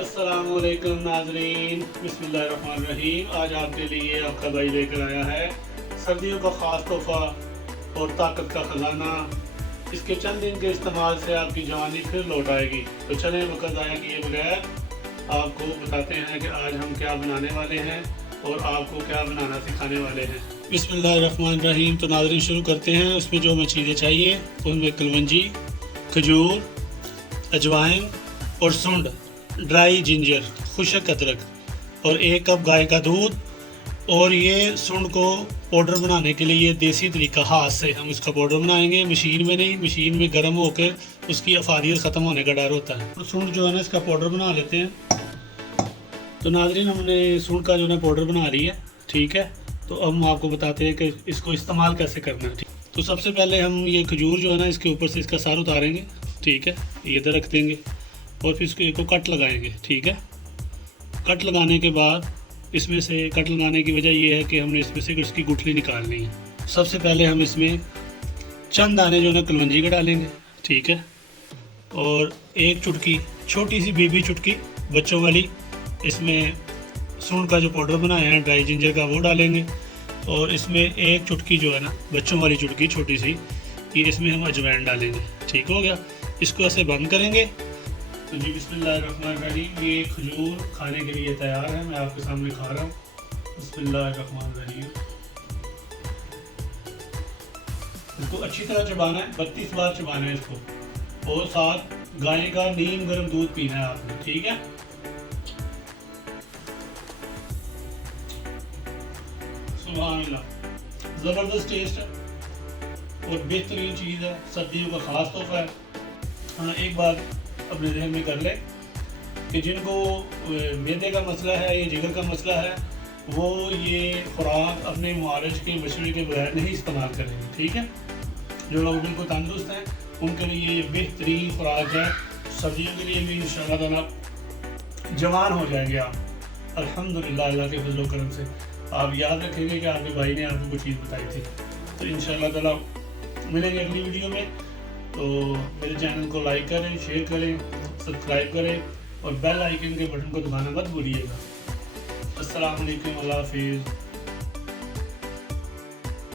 अस्सलामुअलैकुम नाज़रीन, बिस्मिल्लाहिर्रहमानिर्रहीम। आज आपके लिए आपका भाई लेकर आया है सर्दियों का ख़ास तोहफ़ा और ताकत का ख़जाना। इसके चंद दिन के इस्तेमाल से आपकी जवानी फिर लौट आएगी। तो चलें वक़्त आया किए बगैर आपको बताते हैं कि आज हम क्या बनाने वाले हैं और आपको क्या बनाना सिखाने वाले हैं। बिस्मिल्लाहिर्रहमानिर्रहीम। तो नाज़रीन शुरू करते हैं। उसमें जो हमें चीज़ें चाहिए उनमें कलवंजी, खजूर, अजवाइन और सूंड, ड्राई जिंजर, खुशक अदरक और 1 कप गाय का दूध। और ये सूंड को पाउडर बनाने के लिए ये देसी तरीका, हाथ से हम इसका पाउडर बनाएंगे, मशीन में नहीं। मशीन में गर्म होकर उसकी अफादियत ख़त्म होने का डर होता है। तो सूंड जो है ना, इसका पाउडर बना लेते हैं। तो नाज़रीन हमने सूंड का जो है पाउडर बना रही है, ठीक है। तो अब हम आपको बताते हैं कि इसको इस्तेमाल कैसे करना है। तो सबसे पहले हम ये खजूर जो है ना, इसके ऊपर से इसका सार उतारेंगे, ठीक है। ये इधर रख देंगे और फिर इसको कट लगाएंगे, ठीक है। कट लगाने के बाद इसमें से, कट लगाने की वजह ये है कि हमने इसमें से इसकी गुठली निकालनी है। सबसे पहले हम इसमें चंद दाने जो है ना कलवंजी के डालेंगे, ठीक है। और 1 चुटकी, छोटी सी बीबी चुटकी बच्चों वाली, इसमें सूंड का जो पाउडर बनाया है ड्राई जिंजर का, वो डालेंगे। और इसमें 1 चुटकी जो है ना बच्चों वाली चुटकी, छोटी सी, ये इसमें हम अजवाइन डालेंगे, ठीक हो गया। इसको ऐसे बंद करेंगे। तो जी बिस्मिल्लाहिर्रहमानिर्रहीम। ये खजूर खाने के लिए तैयार है, मैं आपके सामने खा रहा हूँ। बिस्मिल्लाहिर्रहमानिर्रहीम। इसको अच्छी तरह चबाना है, 32 बार चबाना है इसको। और साथ गाय का नीम गर्म दूध पीना है आपने, ठीक है। सुभान अल्लाह, ज़बरदस्त टेस्ट है और बेहतरीन चीज़ है, सर्दियों का ख़ास तोहफा है। हाँ, एक बार अपने ज़हन में कर ले कि जिनको मैदे का मसला है या जिगर का मसला है, वो ये खुराक अपने मुआलज के मशवरे के बगैर नहीं इस्तेमाल करेंगे, ठीक है। जो लोग बिल्कुल तंदुरुस्त हैं उनके लिए ये बेहतरीन खुराक है। सर्दियों के लिए भी इंशाअल्लाह ताला जवान हो जाएंगे आप, अल्हम्दुलिल्लाह, अल्लाह के फजल करम से। आप याद रखेंगे कि आपके भाई ने आपको कुछ चीज़ बताई थी। तो इंशाअल्लाह ताला मिलेंगे अगली वीडियो में। तो मेरे चैनल को लाइक करें, शेयर करें, सब्सक्राइब करें और बेल आइकन के बटन को दबाना मत भूलिएगा। अस्सलाम वालेकुम, अल्लाह हाफिज़।